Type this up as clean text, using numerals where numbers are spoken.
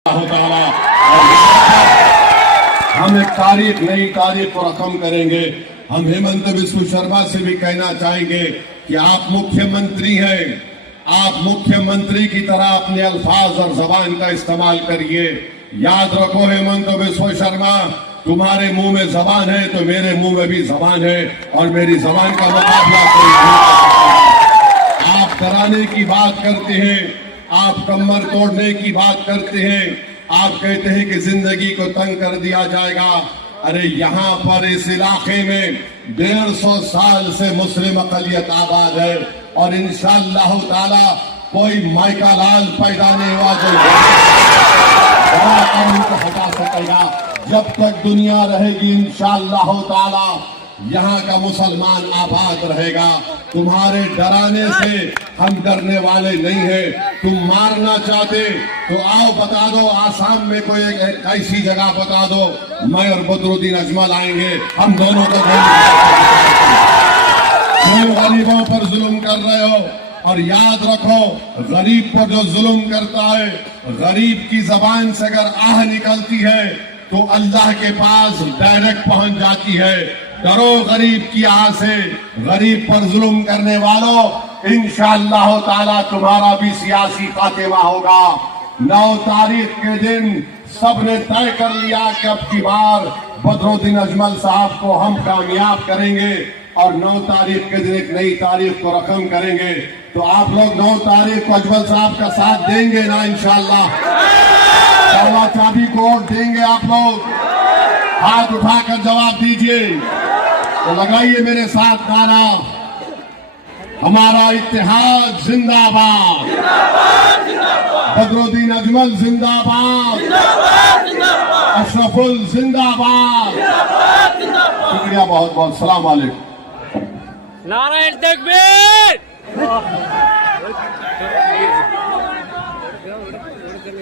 हम एक तारीख नई तारीख को रकम करेंगे। हम हेमंत बिस्व शर्मा से भी कहना चाहेंगे कि आप मुख्यमंत्री हैं, आप मुख्यमंत्री की तरह अपने अल्फाज और जबान का इस्तेमाल करिए। याद रखो हेमंत बिस्व शर्मा, तुम्हारे मुंह में जबान है तो मेरे मुंह में भी जबान है और मेरी जबान का मुकाबला कोई नहीं कर सकता। आप डराने की बात करते हैं, आप कमर तोड़ने की बात करते हैं, आप कहते हैं कि जिंदगी को तंग कर दिया जाएगा। अरे यहाँ पर इस इलाके में 150 साल से मुस्लिम अकलियत आबाद है और इंशाअल्लाह ताला कोई माइका लाल पैदा नहीं हुआ जो कानून को हटा सकेगा। जब तक दुनिया रहेगी इंशाअल्लाह ताला यहाँ का मुसलमान आबाद रहेगा। तुम्हारे डराने से हम डरने वाले नहीं है। तुम मारना चाहते तो आओ बता दो, आसाम में कोई एक ऐसी जगह बता दो, मैं और बदरुद्दीन अजमल आएंगे, हम दोनों को तुम गरीबों पर जुल्म कर रहे हो। और याद रखो, गरीब पर जो जुल्म करता है, गरीब की जबान से अगर आह निकलती है तो अल्लाह के पास डायरेक्ट पहुंच जाती है। डरो गरीब की आह से, गरीब पर जुल्म करने वालों, इंशाअल्लाह ताला तुम्हारा भी सियासी खातिमा होगा। 9 तारीख के दिन सबने तय कर लिया कि अब की बार बदरुद्दीन अजमल साहब को हम कामयाब करेंगे और 9 तारीख के दिन एक नई तारीख को रकम करेंगे। तो आप लोग 9 तारीख को अजमल साहब का साथ देंगे ना? इंशाअल्लाह काला चाबी को वोट देंगे आप लोग? हाथ उठाकर जवाब दीजिए। तो लगाइए मेरे साथ नारा, हमारा इत्तेहाद जिंदाबाद, बदरुद्दीन अजमल जिंदाबाद, अशरफुल जिंदाबाद। शुक्रिया बहुत बहुत। सलाम वालेकुम। नारायण तकबीर।